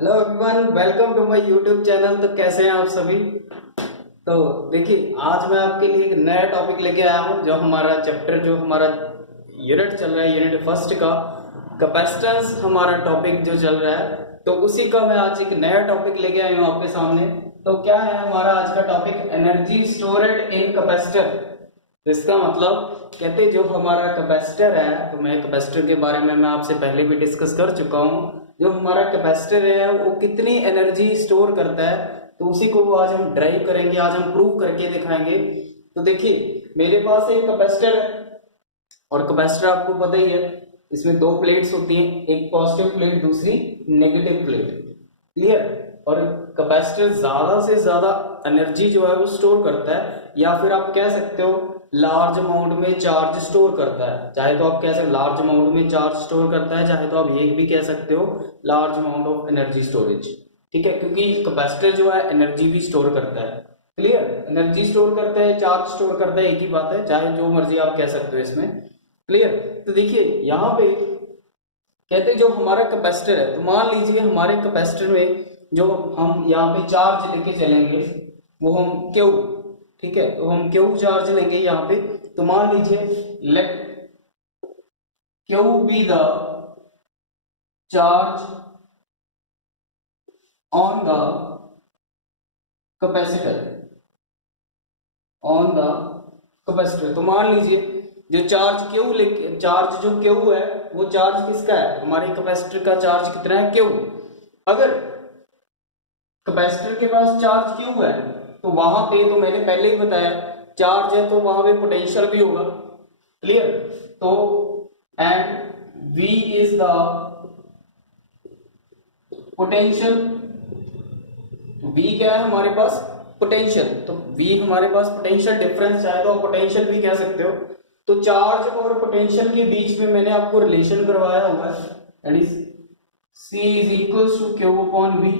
Hello everyone, welcome to my YouTube channel. तो कैसे हैं आप सभी। तो देखिए, आज मैं आपके लिए एक नया टॉपिक लेके आया हूँ। जो हमारा यूनिट चल रहा है, यूनिट फर्स्ट का कैपेसिटेंस हमारा टॉपिक जो चल रहा है, तो उसी का मैं आज एक नया टॉपिक लेके आया हूँ आपके सामने। तो क्या है हमारा आज का टॉपिक? एनर्जी स्टोरेड इन कैपेसिटर। तो इसका मतलब कहते जो हमारा कैपेसिटर है, तो मैं कैपेसिटर के बारे में मैं आपसे पहले भी डिस्कस कर चुका हूँ। जो हमारा कैपेसिटर है वो कितनी एनर्जी स्टोर करता है, तो उसी को आज हम ड्राइव करेंगे, आज हम प्रूव करके दिखाएंगे। तो देखिए, मेरे पास एक कैपेसिटर है और कैपेसिटर आपको पता ही है, इसमें दो प्लेट्स होती हैं, एक पॉजिटिव प्लेट, दूसरी नेगेटिव प्लेट। क्लियर? और कैपेसिटर ज्यादा से ज्यादा एनर्जी जो है वो स्टोर करता है, या फिर आप कह सकते हो लार्ज अमाउंट में चार्ज स्टोर करता है। चाहे तो आप कह सकते लार्ज अमाउंट में चार्ज स्टोर करता है, चाहे तो आप ये भी कह सकते हो large amount of energy storage. ठीक है, क्योंकि कैपेसिटर जो है एनर्जी भी स्टोर करता है। क्लियर? एनर्जी स्टोर करता है, चार्ज स्टोर करता है, एक ही बात है, चाहे जो मर्जी आप कह सकते हो इसमें। क्लियर? तो देखिए यहाँ पे कहते जो हमारा कैपेसिटर है, तो मान लीजिए हमारे कैपेसिटर में जो हम यहाँ पे चार्ज लेके चलेंगे वो हम क्यू। ठीक है, तो हम क्यू चार्ज लेंगे यहाँ पे। तो मान लीजिए let Q be the charge on the capacitor, on the capacitor. तो मान लीजिए जो चार्ज जो क्यू है, वो चार्ज किसका है? हमारे कैपेसिटर का चार्ज कितना है? क्यू। अगर कैपेसिटर के पास चार्ज क्यू है, तो वहां पे तो मैंने पहले ही बताया चार्ज है, तो वहां पे पोटेंशियल भी होगा। क्लियर? तो and V is the potential. V क्या है हमारे पास? पोटेंशियल। तो V हमारे पास पोटेंशियल डिफरेंस, चाहे तो आप पोटेंशियल भी कह सकते हो। तो चार्ज और पोटेंशियल के बीच में मैंने आपको रिलेशन करवाया हुआ है, that is C is equals to Q upon V,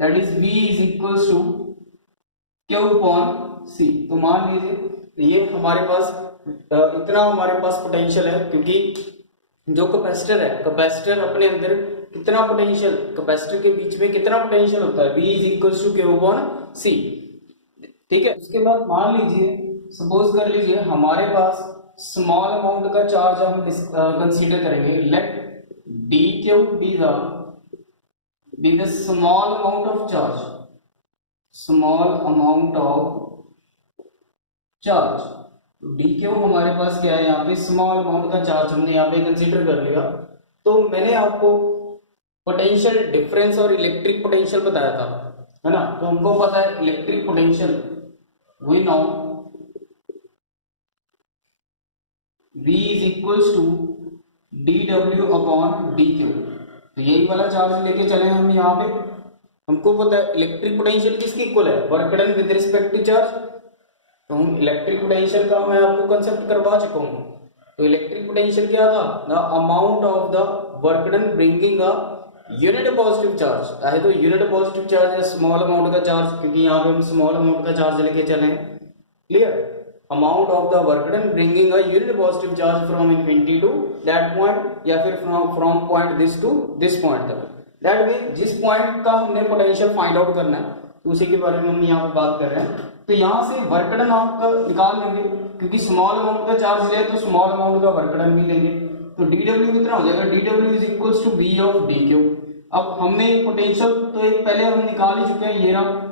that is V is equals to Q upon C। तो मान लीजिए ये हमारे पास इतना हमारे पास पोटेंशियल है, क्योंकि जो कैपेसिटर है, कैपेसिटर अपने अंदर कितना पोटेंशियल, कैपेसिटर के बीच में कितना पोटेंशियल होता है? V is equals to Q upon C। ठीक है, उसके बाद मान लीजिए, सपोज कर लीजिए हमारे पास स्मॉल अमाउंट का चार्ज हम कंसीडर करेंगे। Let D Q be the small amount of charge, small amount of charge. D Q हमारे पास क्या है? यहाँ पे स्मॉल अमाउंट का चार्ज हमने यहाँ पे कंसीडर कर लिया। तो मैंने आपको पोटेंशियल डिफरेंस और इलेक्ट्रिक पोटेंशियल बताया था, है ना? तो हमको पता है electric potential, we know V is equals to dw upon dq। तो यही वाला चार्ज लेके चले हम यहाँ पे। हमको पता है इलेक्ट्रिक पोटेंशियल किसकी इक्वल है? Work done with respect to charge. तो हम इलेक्ट्रिक पोटेंशियल का मैं आपको कंसेप्ट करवा चुका हूँ। तो इलेक्ट्रिक पोटेंशियल क्या था? The amount of the work done bringing a unit positive charge. चाहे तो यूनिट पॉजिटिव चार्ज या स्मॉल अमाउंट का चार्ज, क्योंकि यहाँ पे हम स्मॉल अमाउंट का चार्ज लेके चले हैं। Clear? Amount of the work done bringing a unit positive charge from infinity to that point, या फिर from point this to this point तक। दैट मीन जिस पॉइंट का हमने पोटेंशियल फाइंड आउट करना है, तो उसी के बारे में हम यहाँ पे बात कर रहे हैं। तो यहाँ से वर्क डन आप निकाल लेंगे, क्योंकि स्मॉल अमाउंट का चार्ज ले तो स्मॉल अमाउंट का वर्क डन भी लेंगे। तो dw कितना हो जाएगा? dw is equals to v of dq। अब हमने पोटेंशियल तो एक पहले हम निकाल ही चुके हैं, ये रहा,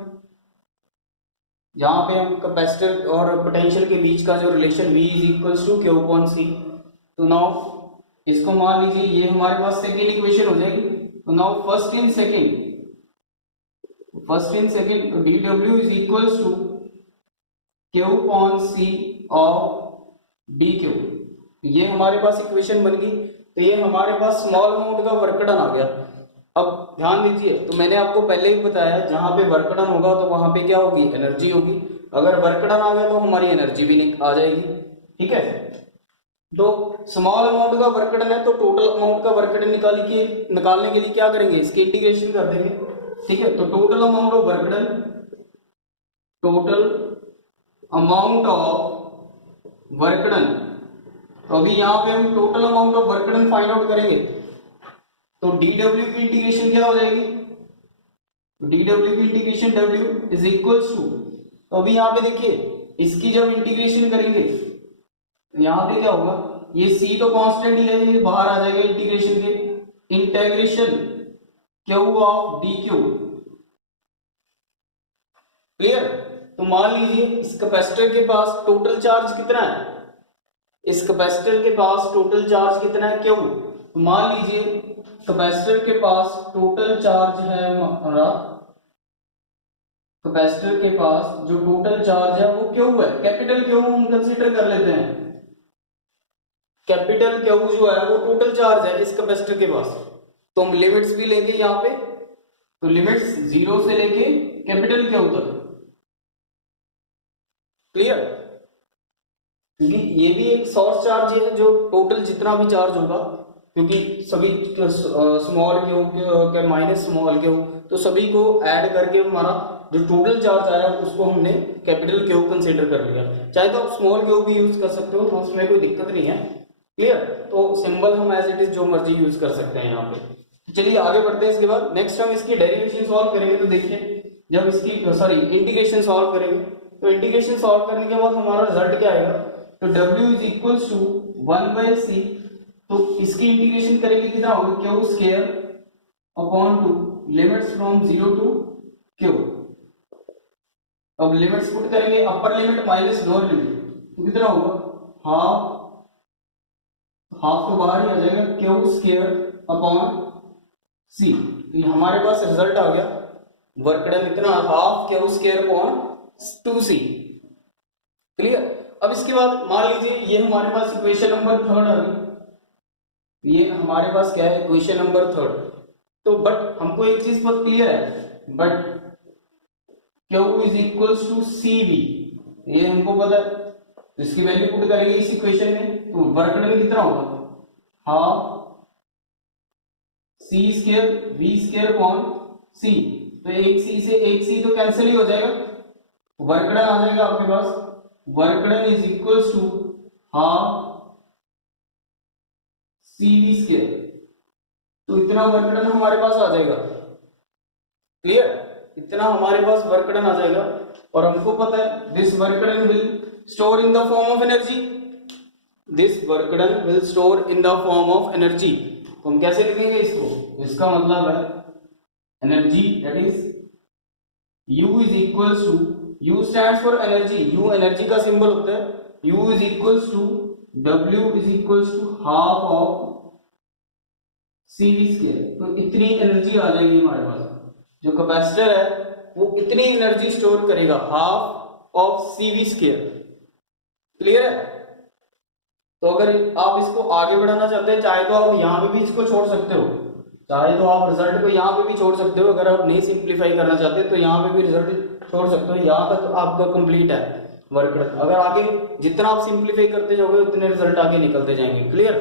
जहां पे हम कैपेसिटर और पोटेंशियल के बीच का जो relation V is equals to Q upon C। तो नाउ इसको मान लीजिए ये हमारे पास सेकेंड इक्वेशन हो जाएगी। तो now first in second dw is equals to Q upon C of dq। ये हमारे पास इक्वेशन बन गई। तो ये हमारे पास स्मॉल अमाउंट का वर्क डन आ गया। अब ध्यान दीजिए, तो मैंने आपको पहले ही बताया जहां पे वर्क डन होगा तो वहां पे क्या होगी? एनर्जी होगी। अगर वर्क डन आ गया तो हमारी एनर्जी भी आ जाएगी। ठीक है, तो स्मॉल अमाउंट का वर्क डन है, तो टोटल अमाउंट का वर्क डन निकालने के लिए क्या करेंगे? इसकी इंटीग्रेशन कर देंगे। ठीक है, तो total amount of work done, total amount of work done. तो अभी यहाँ पे हम total amount of work done find out करेंगे। तो dw की इंटीग्रेशन क्या हो जाएगी? डी डब्ल्यू की integration W is equals to, तो अभी यहाँ पे देखिए इसकी जब इंटीग्रेशन करेंगे यहाँ पे क्या होगा, ये सी तो कांस्टेंट ही है, ये बाहर आ जाएगा इंटीग्रेशन के, integration Q of D Q. Clear. तो मान लीजिए इस कैपेसिटर के पास टोटल चार्ज कितना है, इस कैपेसिटर के पास टोटल चार्ज कितना है क्यू। तो मान लीजिए कैपेसिटर के पास टोटल चार्ज है हमारा, कैपेसिटर के पास जो टोटल चार्ज है वो क्यू है, कैपिटल क्यू हम कंसीडर कर लेते हैं, कैपिटल क्यू जो है वो टोटल चार्ज है इस कैपेसिटर के पास। तो हम लिमिट्स भी लेंगे यहाँ पे, तो लिमिट्स 0 से लेके कैपिटल क्यू तक। क्लियर। क्योंकि ये भी एक सोर्स चार्ज है जो टोटल जितना भी चार्ज होगा, क्योंकि सभी स्मॉल क्यू के माइनस स्मॉल क्यू, तो सभी को ऐड करके हमारा जो टोटल चार्ज आया उसको हमने कैपिटल क्यू कंसीडर कर लिया। चाहे तो आप स्मॉल क्यू भी यूज कर सकते हो, तो उसमें कोई दिक्कत नहीं है। क्लियर। तो सिंबल हम एज इट इज जो मर्जी यूज कर सकते हैं यहाँ पे। चलिए आगे बढ़ते हैं। इसके बाद नेक्स्ट हम इसकी डेरिवेशन सॉल्व करेंगे। तो देखिए जब इसकी इंटीग्रेशन सॉल्व करेंगे, तो इंटीग्रेशन सॉल्व करने के बाद हमारा रिजल्ट क्या आएगा, तो W is equals to 1/c, तो इसकी इंटीग्रेशन करेंगे कितना होगा, Q square upon 2 limits from 0 to Q. अब लिमिट्स पुट करेंगे, upper limit minus lower limit, तो कितना होगा हाफ, हाफ तो बाहर ही आ जाएगा, क्यू स्क्वायर अपॉन c। तो हमारे पास रिजल्ट आ गया वर्क डन इतना, half Q square upon 2c। Clear. अब इसके बाद मान लीजिए ये हमारे पास इक्वेशन नंबर 3 आ गई, ये हमारे पास क्या है इक्वेशन नंबर 3। तो बट हमको एक चीज बहुत क्लियर है, but Q is equals to CV, ये हमको पता है। तो इसकी वैल्यू पुट करेंगे इस इक्वेशन में, तो वर्क डन कितना होगा, half C square V square upon C। तो एक C से एक C तो कैंसिल ही हो जाएगा, वर्क डन आ जाएगा आपके पास, work done is equals to half CV square. तो इतना वर्क डन हमारे पास आ जाएगा। क्लियर। इतना हमारे पास वर्क डन आ जाएगा, और हमको पता है this work done will store in the form of energy, this work done will store in the form of energy. तो हम कैसे लिखेंगे इसको, इसका मतलब है energy that is U is equals to, U stands for energy, U energy का symbol होता है, U is equals to W is equals to half of CV square. तो इतनी एनर्जी आ जाएगी हमारे पास, जो कैपेसिटर है वो इतनी एनर्जी स्टोर करेगा, half of CV square. Clear है। तो अगर आप इसको आगे बढ़ाना चाहते हैं, चाहे तो आप यहाँ पे भी इसको छोड़ सकते हो, चाहे तो आप रिजल्ट को यहाँ पे भी छोड़ सकते हो। अगर आप नहीं सिंप्लीफाई करना चाहते तो यहाँ पे भी रिजल्ट छोड़ सकते हो, यहाँ तक तो आपका कंप्लीट है वर्क डन। अगर आगे जितना आप सिंप्लीफाई करते जाओगे उतने रिजल्ट आगे निकलते जाएंगे। क्लियर।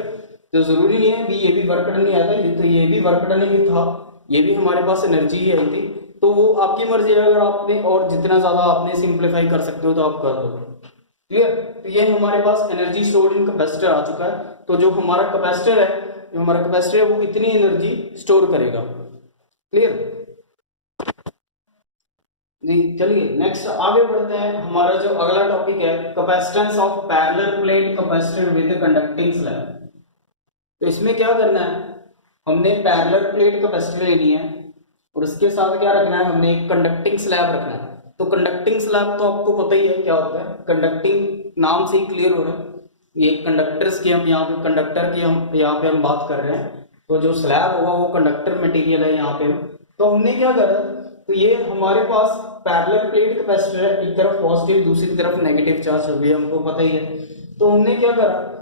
तो जरूरी नहीं है भी ये भी वर्क डन नहीं आता, ये तो ये भी वर्क डन ही था, ये भी हमारे पास एनर्जी ही आई थी। तो वो आपकी मर्जी है, अगर आपने और जितना ज्यादा आपने सिंप्लीफाई कर सकते हो तो आप कर दो। क्लियर। तो ये हमारे पास एनर्जी स्टोर्ड इन कैपेसिटर आ चुका है। तो जो हमारा कैपेसिटर है, जो हमारा कैपेसिटर है वो इतनी एनर्जी स्टोर करेगा। क्लियर जी। चलिए नेक्स्ट आगे बढ़ते हैं। हमारा जो अगला टॉपिक है capacitance of parallel plate capacitor with conducting slab. तो इसमें क्या करना है, हमने पैरेलल प्लेट कैपेसिटर लेनी है और उसके साथ क्या रखना है, हमने एक कंडक्टिंग स्लैब रखना है। तो कंडक्टिंग स्लैब तो आपको पता ही है क्या होता है, कंडक्टिंग नाम से ही क्लियर हो रहा है, ये कंडक्टर्स की हम यहाँ पे कंडक्टर की हम यहाँ पे हम बात कर रहे हैं। तो जो स्लैब होगा वो कंडक्टर मटेरियल है यहाँ पे। तो हमने क्या करा, तो ये हमारे पास पैरेलल प्लेट कैपेसिटर है, एक तरफ पॉजिटिव दूसरी तरफ नेगेटिव चार्ज हो गया, हमको पता ही है। तो हमने क्या करा,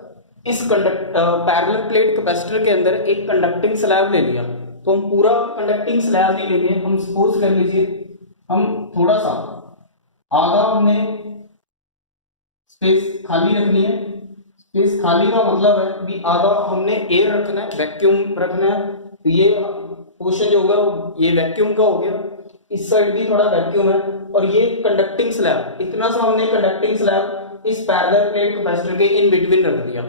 इस पैरेलल प्लेट कैपेसिटर के अंदर एक कंडक्टिंग स्लैब ले लिया। तो हम पूरा कंडक्टिंग स्लैब नहीं लेंगे, हम सपोज कर लीजिए हम थोड़ा सा आधा हमने स्पेस खाली रखनी है। स्पेस खाली का मतलब है कि आधा हमने एयर रखना है, वैक्यूम रखना है। तो ये पोर्शन जो होगा ये वैक्यूम का हो गया, इस साइड भी थोड़ा वैक्यूम है, और ये कंडक्टिंग स्लैब, इतना सा हमने कंडक्टिंग स्लैब इस पैरेलल प्लेट कैपेसिटर के इन बिटवीन रख दिया।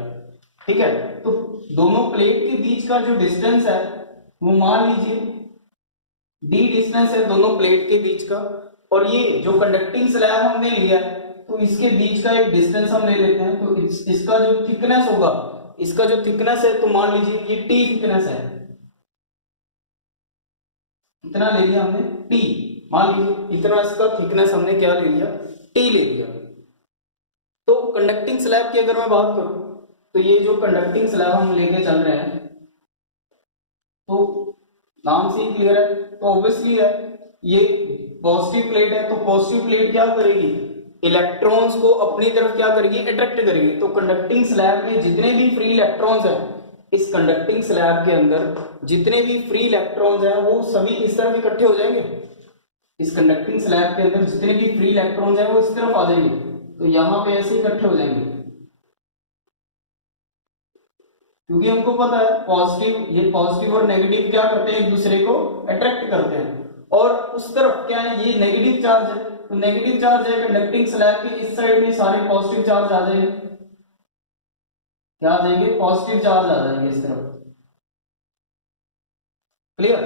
ठीक है। तो दोनों प्लेट के बीच का जो डिस्टेंस है वो मान लीजिए डी डिस्टेंस है दोनों प्लेट के बीच का, और ये जो कंडक्टिंग स्लैब हमने लिया है तो इसके बीच का एक डिस्टेंस हम ले लेते हैं। तो इसका जो थिकनेस होगा, इसका जो थिकनेस है तो मान लीजिए ये टी थिकनेस है, इतना ले लिया हमने टी, मान लीजिए इतना इसका थिकनेस हमने क्या ले लिया, टी ले लिया। तो कंडक्टिंग स्लैब की अगर मैं बात करूं तो ये जो कंडक्टिंग स्लैब हम लेके चल रहे हैं तो नाम से ही क्लियर है, तो ऑब्वियसली है ये पॉजिटिव प्लेट है, तो पॉजिटिव प्लेट क्या करेगी, इलेक्ट्रॉन्स को अपनी तरफ क्या करेगी, अट्रैक्ट करेगी। तो कंडक्टिंग स्लैब में जितने भी फ्री इलेक्ट्रॉन्स हैं, इस कंडक्टिंग स्लैब के अंदर जितने भी फ्री इलेक्ट्रॉन्स हैं वो सभी इस तरफ इकट्ठे हो जाएंगे। इस कंडक्टिंग स्लैब के अंदर जितने भी फ्री इलेक्ट्रॉन्स हैं वो इस तरफ आ जाएंगे, तो यहां पे ऐसे इकट्ठे हो जाएंगे, क्योंकि हमको पता है पॉजिटिव, ये पॉजिटिव और नेगेटिव क्या करते हैं, एक दूसरे को अट्रैक्ट करते हैं। और उस तरफ क्या है, ये नेगेटिव चार्ज है, तो नेगेटिव चार्ज है कंडक्टिंग स्लैब के इस साइड में सारे पॉजिटिव चार्ज आ जाएंगे, क्या आ जाएंगे, पॉजिटिव चार्ज आ जाएंगे इस तरफ। क्लियर?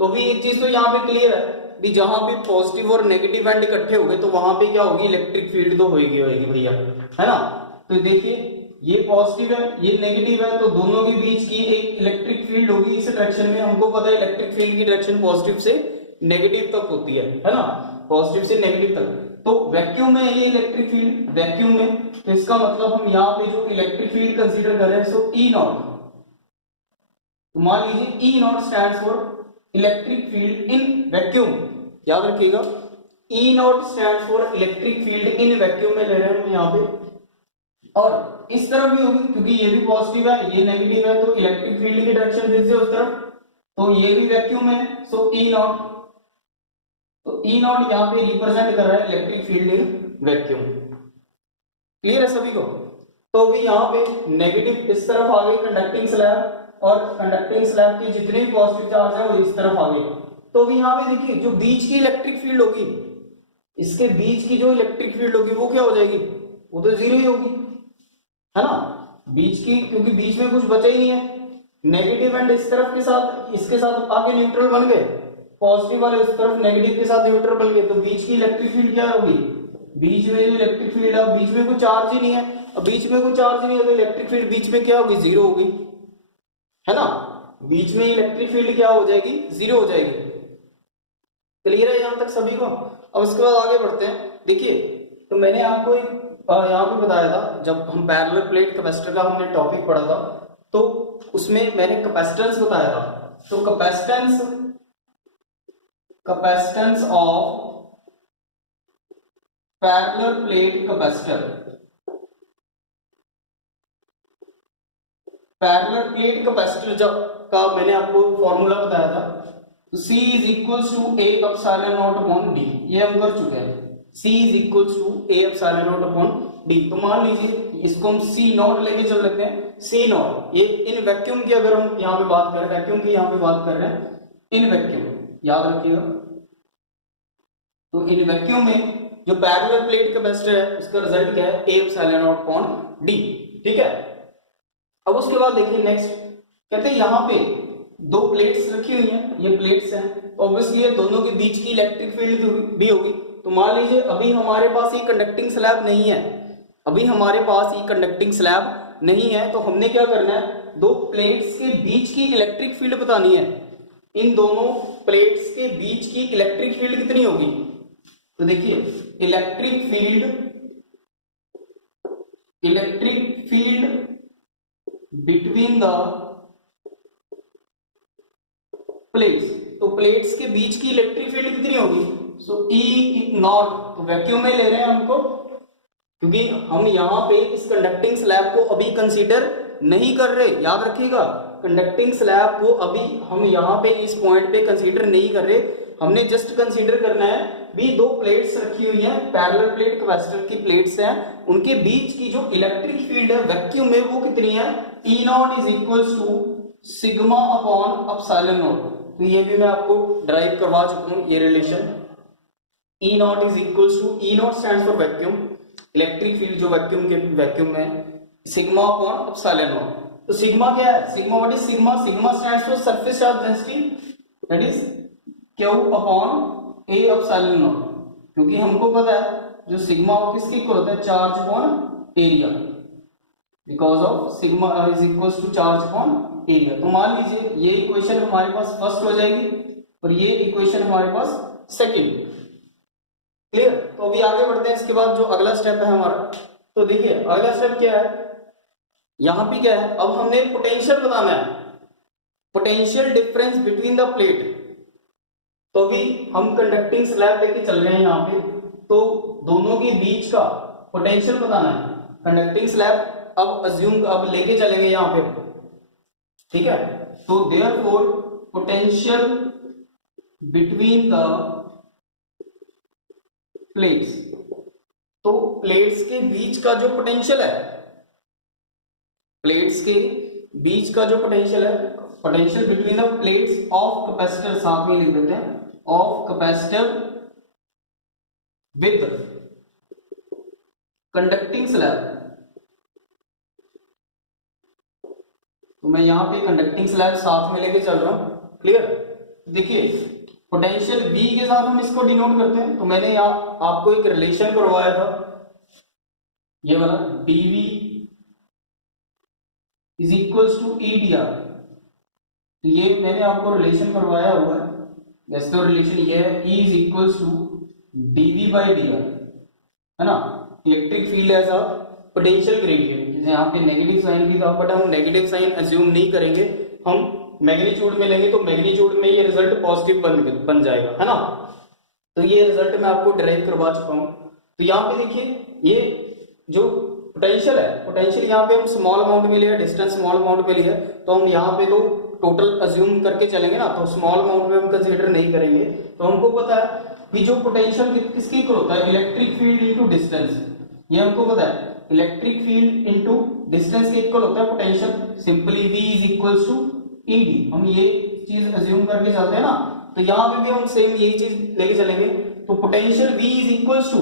तो भी एक चीज तो यहाँ पे क्लियर है भी, जहां भी पॉजिटिव और नेगेटिव एंड इकट्ठे हो गए तो वहां पे क्या होगी, इलेक्ट्रिक फील्ड तो होगी भैया, है ना। तो देखिए ये पॉजिटिव है, ये नेगेटिव है, तो दोनों के बीच की एक इलेक्ट्रिक फील्ड होगी इस डायरेक्शन में। हमको पता है इलेक्ट्रिक फील्ड की डायरेक्शन पॉजिटिव से नेगेटिव तक होती है ना, पॉजिटिव से नेगेटिव तक। तो वैक्यूम में ये इलेक्ट्रिक फील्ड, वैक्यूम में, तो इसका मतलब हम यहाँ पे जो इलेक्ट्रिक फील्ड कंसीडर कर रहे हैं सो ई नॉट, तो मान लीजिए E naught stands for electric field in vacuum, याद रखिएगा E naught stands for electric field in vacuum में ले रहे हैं हम यहाँ पे। और इस तरफ भी होगी क्योंकि ये भी पॉजिटिव है, ये नेगेटिव है, तो इलेक्ट्रिक फील्ड की डायरेक्शन फिर से उस तरफ, तो ये भी वैक्यूम है, सो ई नॉट, तो ई नॉट यहाँ पे रिप्रेजेंट कर रहा है electric field in vacuum. Clear है सभी को? तो भी यहाँ पे नेगेटिव इस तरफ आ गई कंडक्टिंग स्लैब, और कंडक्टिंग स्लैब की जितने भी पॉजिटिव चार्ज है वो इस तरफ आ गए। तो भी यहाँ पे देखिए जो बीच की इलेक्ट्रिक फील्ड होगी, इसके बीच की जो इलेक्ट्रिक फील्ड होगी वो क्या हो जाएगी, वो तो जीरो ही होगी, है ना, बीच की, क्योंकि बीच में कुछ बचा ही नहीं है। नेगेटिव एंड इस तरफ के साथ, इसके साथ आगे न्यूट्रल बन गए, पॉजिटिव वाले उस तरफ नेगेटिव के साथ न्यूट्रल बन गए, तो बीच की इलेक्ट्रिक फील्ड क्या होगी, बीच में जो इलेक्ट्रिक फील्ड है, बीच में कोई चार्ज ही नहीं है, अब बीच में कोई चार्ज नहीं है तो इलेक्ट्रिक फील्ड बीच में क्या होगी, जीरो होगी, है ना, बीच में इलेक्ट्रिक फील्ड क्या हो जाएगी, जीरो हो जाएगी। क्लियर है यहां तक सभी को? अब इसके बाद आगे बढ़ते हैं। देखिए तो मैंने आपको यहाँ पे बताया था, जब हम पैरेलल प्लेट कैपेसिटर का हमने टॉपिक पढ़ा था तो उसमें मैंने कैपेसिटेंस बताया था। तो capacitance of parallel plate capacitor, parallel plate capacitor जब का मैंने आपको फॉर्मूला बताया था, तो C is equals to A epsilon naught upon D, ये हम कर चुके हैं। C is equals to A epsilon naught upon D, तो मान लीजिए इसको हम C नॉट लेके चल लेते हैं। C नॉट ये इन वैक्यूम की, अगर हम यहाँ पे बात करें वैक्यूम की, यहाँ पे बात कर रहे हैं इन वैक्यूम, याद रखिएगा। तो इन वैक्यूम में जो पैरेलल प्लेट कैपेसिटर है उसका रिजल्ट क्या है, A epsilon naught upon D, ठीक है। अब उसके बाद देखिए नेक्स्ट कहते हैं यहाँ पे दो प्लेट्स रखी हुई हैं, ये प्लेट्स हैं, ऑब्वियसली ये दोनों के बीच की इलेक्ट्रिक फील्ड भी होगी। तो मान लीजिए अभी हमारे पास ये कंडक्टिंग स्लैब नहीं है, अभी हमारे पास ये कंडक्टिंग स्लैब नहीं है, तो हमने क्या करना है, दो प्लेट्स के बीच की इलेक्ट्रिक फील्ड बतानी है। इन दोनों प्लेट्स के बीच की इलेक्ट्रिक फील्ड कितनी होगी, तो देखिए electric field between the plates, तो प्लेट्स के बीच की इलेक्ट्रिक फील्ड कितनी होगी, सो ई नॉट, तो वैक्यूम में ले रहे हैं हमको, क्योंकि हम यहाँ पे इस कंडक्टिंग स्लैब को अभी कंसीडर नहीं कर रहे, याद रखिएगा कंडक्टिंग स्लैब को अभी हम यहाँ पे इस पॉइंट पे कंसीडर नहीं कर रहे, हमने जस्ट कंसीडर करना है भी दो प्लेट्स रखी हुई हैं, पैरेलल प्लेट कैपेसिटर की प्लेट्स हैं, उनके बीच की जो इलेक्ट्रिक फील्ड है वैक्यूम में वो कितनी है, E naught is equals to sigma upon epsilon naught. तो ये भी मैं आपको ड्राइव करवा चुका हूं ये relation, E naught is equals to, E naught stands for vacuum, electric field जो वैक्यूम में सिग्मा अपॉन एप्सिलॉन नॉट। तो सिग्मा क्या है, sigma what is sigma, sigma stands for surface charge density, that is Q upon A epsilon naught, क्योंकि हमको पता है जो सिग्मा ऑफ किसके इक्वल होता है, charge upon area, because of sigma is equal to charge upon area. तो मान लीजिए ये इक्वेशन हमारे पास फर्स्ट हो जाएगी और ये इक्वेशन हमारे पास सेकंड। क्लियर? तो अभी आगे बढ़ते हैं, इसके बाद जो अगला स्टेप है हमारा, तो देखिए अगला स्टेप क्या है, यहां पे क्या है, अब हमने पोटेंशियल बताना है, potential difference between the plate. तो अभी हम कंडक्टिंग स्लैब लेके चल रहे हैं यहाँ पे, तो दोनों के बीच का पोटेंशियल बताना है। कंडक्टिंग स्लैब अब अज्यूम अब लेके चलेंगे यहाँ पे, ठीक है। तो therefore potential between the plates, तो प्लेट्स के बीच का जो पोटेंशियल है, प्लेट्स के बीच का जो पोटेंशियल है, potential between the plates of capacitor, साथ में लिख देते हैं, of capacitor with conducting slab. तो मैं यहां पे कंडक्टिंग स्लैब साथ में लेके चल रहा हूं। क्लियर? देखिए पोटेंशियल V के साथ हम इसको डिनोट करते हैं, तो मैंने यहां आपको एक रिलेशन करवाया था, ये वाला dV is equals to EDR। तो ये मैंने आपको रिलेशन करवाया हुआ है, वैसे तो रिलेशन ये है E is equals to dV by dr, है ना। Electric field as a potential gradient, जैसे यहाँ पे नेगेटिव साइन भी था, बट हम नेगेटिव साइन अज्यूम नहीं करेंगे, हम मैग्नीट्यूड में लेंगे, तो मैग्नीट्यूड में ये रिजल्ट पॉजिटिव बन जाएगा, है ना। तो ये रिजल्ट मैं आपको डिराइव करवा चुका हूं। तो यहाँ पे देखिए ये जो पोटेंशियल है, पोटेंशियल यहाँ पे हम स्मॉल अमाउंट में लिया, डिस्टेंस स्मॉल अमाउंट में लिया, तो हम यहाँ पे तो टोटल अज्यूम करके चलेंगे ना, तो स्मॉल अमाउंट में हम कंसीडर नहीं करेंगे। तो हमको पता है कि जो पोटेंशियल किसके इक्वल होता है, इलेक्ट्रिक फील्ड इनटू डिस्टेंस, ये हमको पता है, इलेक्ट्रिक फील्ड इनटू डिस्टेंस के इक्वल होता है potential. Simply V is equals to ED, हम ये चीज अज्यूम करके चलते हैं ना, तो यहाँ पे भी हम सेम यही चीज लेके चलेंगे। तो potential V is equals to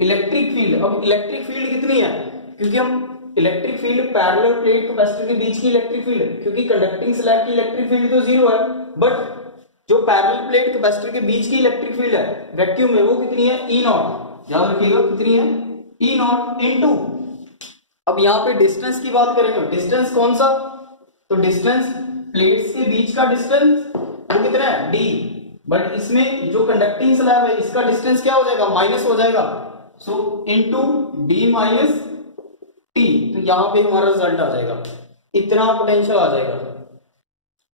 electric field. अब इलेक्ट्रिक फील्ड कितनी है, क्योंकि हम electric field parallel plate capacitor के बीच की इलेक्ट्रिक फील्ड, क्योंकि कंडक्टिंग स्लैब की इलेक्ट्रिक फील्ड तो जीरो है, बट जो पैरेलल प्लेट कैपेसिटर के बीच की इलेक्ट्रिक फील्ड है वैक्यूम में, वो कितनी है, E नॉट। याद रखिएगा कितनी है, E नॉट इनटू, अब यहाँ पे डिस्टेंस की बात करेंगे, डिस्टेंस कौन सा, तो डिस्टेंस प्लेट्स के बीच का डिस्टेंस वो कितना है, D, बट इसमें जो कंडक्टिंग स्लैब है इसका डिस्टेंस क्या हो जाएगा, माइनस हो जाएगा, सो इनटू D माइनस T। तो यहाँ पे हमारा रिजल्ट आ जाएगा, इतना पोटेंशियल आ जाएगा।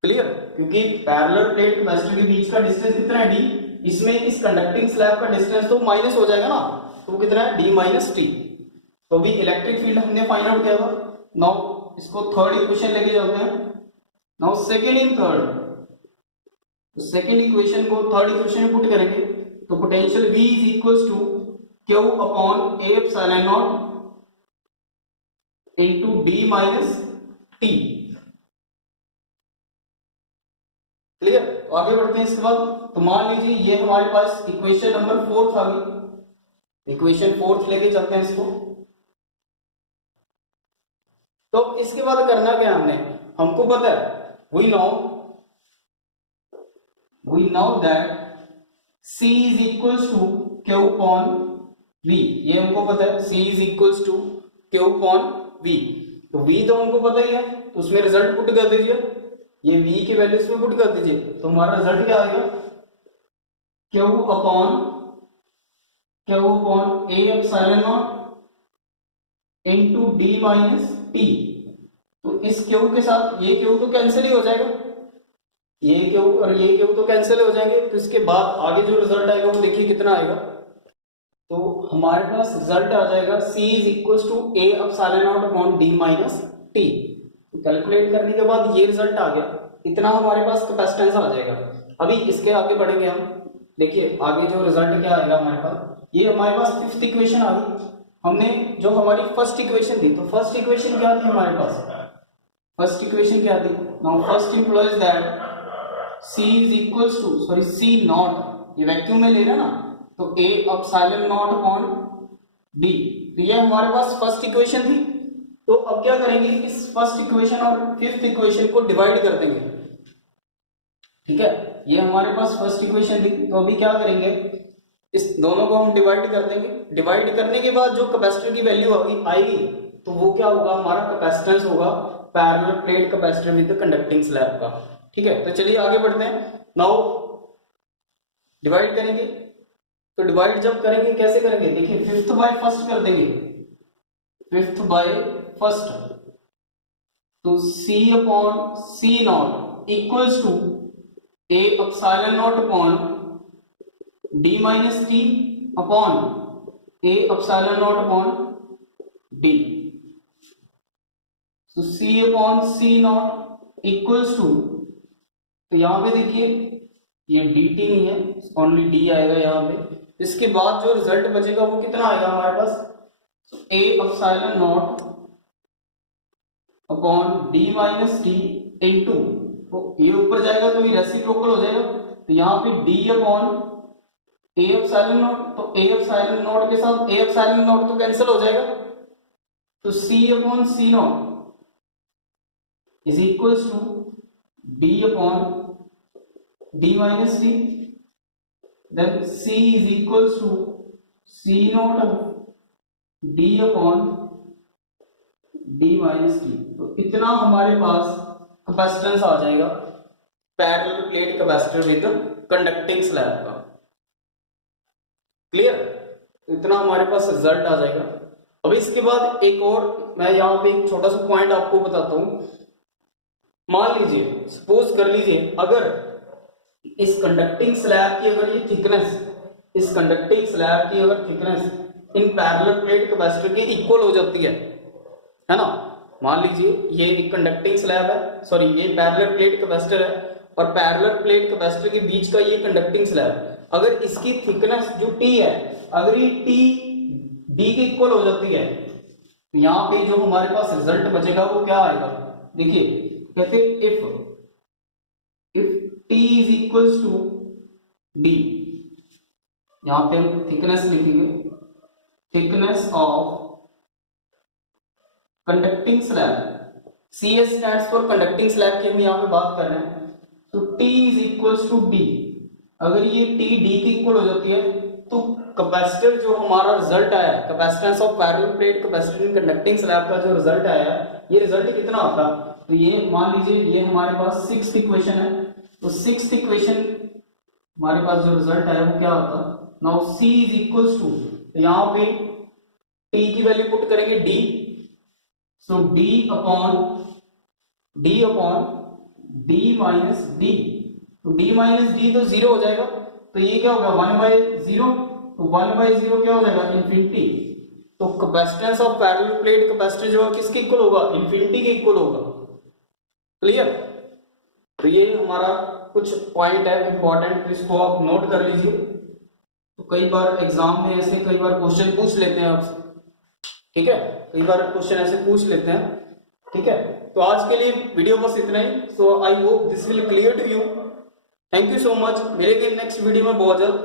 क्लियर? क्योंकि पैरेलल प्लेट कैपेसिटर के बीच का डिस्टेंस कितना है, D, इसमें इस कंडक्टिंग स्लैब का डिस्टेंस तो माइनस हो जाएगा ना, तो कितना है, D माइनस T। तो भी इलेक्ट्रिक फील्ड हमने फाइंड आउट किया था। नाउ इसको थर्ड इक्वेशन लेके जाते हैं। Now second in third, second equation को थर्ड इक्वेशन में पुट करेंगे, तो potential V is equals to Q upon A epsilon naught into D minus T। Clear? आगे बढ़ते हैं इसके बाद। तो मान लीजिए ये हमारे पास इक्वेशन नंबर 4 आ गई, इक्वेशन 4 लेके चलते हैं इसको। तो इसके बाद करना क्या हमने, हमको पता है we know that C is equals to Q upon V, ये हमको पता है, C is equals to Q upon V। तो V तो हमको पता ही है, तो उसमें रिजल्ट पुट कर दीजिए, ये V की वैल्यू इसमें पुट कर दीजिए, तो हमारा रिजल्ट क्या आएगा, Q upon A epsilon naught into D minus T। तो इस Q के साथ ये Q तो कैंसिल ही हो जाएगा, ये Q और ये Q तो कैंसिल हो जाएंगे। तो इसके बाद आगे जो रिजल्ट आएगा वो देखिए कितना आएगा, तो हमारे पास रिजल्ट आ जाएगा C is equal to A epsilon naught upon D minus T। तो कैलकुलेट करने के बाद ये रिजल्ट आ गया, इतना हमारे पास कैपेसिटेंस आ जाएगा। अभी इसके आगे बढ़ेंगे हम, देखिए आगे जो रिजल्ट क्या आएगा हमारे पास, ये हमारे पास फिफ्थ इक्वेशन आ गई। हमने जो हमारी फर्स्ट इक्वेशन थी, तो फर्स्ट इक्वेशन क्या थी हमारे पास, फर्स्ट इक्वेशन क्या थी, now first implies that C is equals to, sorry C naught, ये वैक्यूम में ले रहा ना, तो A epsilon naught upon D। तो ये हमारे पास फर्स्ट इक्वेशन थी। तो अब क्या करेंगे, इस फर्स्ट इक्वेशन और फिफ्थ इक्वेशन को डिवाइड कर देंगे, ठीक है। ये हमारे पास फर्स्ट इक्वेशन थी। तो अभी क्या करेंगे, इस दोनों को हम डिवाइड कर देंगे। डिवाइड करने के बाद जो कैपेसिटर की वैल्यू आएगी तो वो क्या होगा, हमारा कैपेसिटेंस होगा parallel plate capacitor with conducting slab का। ठीक है, तो चलिए आगे बढ़ते हैं। नाउ डिवाइड करेंगे, तो डिवाइड जब करेंगे कैसे करेंगे, देखिए फिफ्थ बाय फर्स्ट कर देंगे, फिफ्थ बाय फर्स्ट। तो C upon C naught equals to A epsilon naught upon D minus T upon A epsilon naught upon D। तो C upon C naught equals to, तो यहां पे देखिए ये dt नहीं है, ओनली d आएगा यहाँ पे। इसके बाद जो रिजल्ट बचेगा वो कितना आएगा हमारे पास, A epsilon naught upon D minus T into, तो ये ऊपर जाएगा तो ये रेसिप्रोकल हो जाएगा, तो यहाँ पे D upon A epsilon naught, तो A एप्सिलॉन नॉट के साथ A एप्सिलॉन नॉट तो कैंसिल हो जाएगा, तो C upon C naught is equals to D upon D minus T, then C is equals to C naught D upon D minus T। तो इतना हमारे पास capacitance आ जाएगा parallel plate capacitor with conducting slab का। Clear, इतना हमारे पास result आ जाएगा। अब इसके बाद एक और मैं यहाँ पे एक छोटा सा पॉइंट आपको बताता हूं। मान लीजिए, सपोज कर लीजिए, अगर इस कंडक्टिंग स्लैब की अगर ये थिकनेस, इस कंडक्टिंग स्लैब की अगर thickness in parallel plate capacitor के इक्वल हो जाती है ना, मान लीजिए ये एक कंडक्टिंग स्लैब है, सॉरी ये पैरेलल प्लेट कैपेसिटर है और पैरेलल प्लेट कैपेसिटर के बीच का ये कंडक्टिंग स्लैब, अगर इसकी थिकनेस जो T है, अगर ये T D के इक्वल हो जाती है, तो यहाँ पे जो हमारे पास रिजल्ट बचेगा वो क्या आएगा, देखिए कहते if T is equals to D, यहां पे हम थिकनेस लिखेंगे, thickness of conducting slab, CS stands for conducting slab की हम यहाँ पे बात कर रहे हैं। तो T is equals to D, अगर ये T D की इक्वल हो जाती है तो कैपेसिटर जो हमारा रिजल्ट आया, capacitance of parallel plate capacitor in conducting slab का जो रिजल्ट आया, ये रिजल्ट कितना आता, तो ये मान लीजिए ये हमारे पास सिक्स्थ इक्वेशन है, तो सिक्स्थ इक्वेशन हमारे पास जो रिजल्ट आया वो क्या होता, now C is equals to, तो यहाँ पे T की वैल्यू पुट करेंगे D, so D upon D minus D, तो D माइनस D तो जीरो हो जाएगा, तो ये क्या होगा 1/0, तो 1/0 क्या हो जाएगा इन्फिनिटी। तो capacitance of parallel plate capacitor जो है किसके इक्वल होगा, इन्फिनिटी के इक्वल होगा। क्लियर, तो ये हमारा कुछ पॉइंट है इंपॉर्टेंट, इसको आप नोट कर लीजिए। तो कई बार एग्जाम में ऐसे कई बार क्वेश्चन पूछ लेते हैं आपसे, ठीक है, कई बार क्वेश्चन ऐसे पूछ लेते हैं, ठीक है। तो आज के लिए वीडियो बस इतना ही। So I hope this will clear to you. Thank you so much, मिलेंगे नेक्स्ट वीडियो में बहुत जल्द।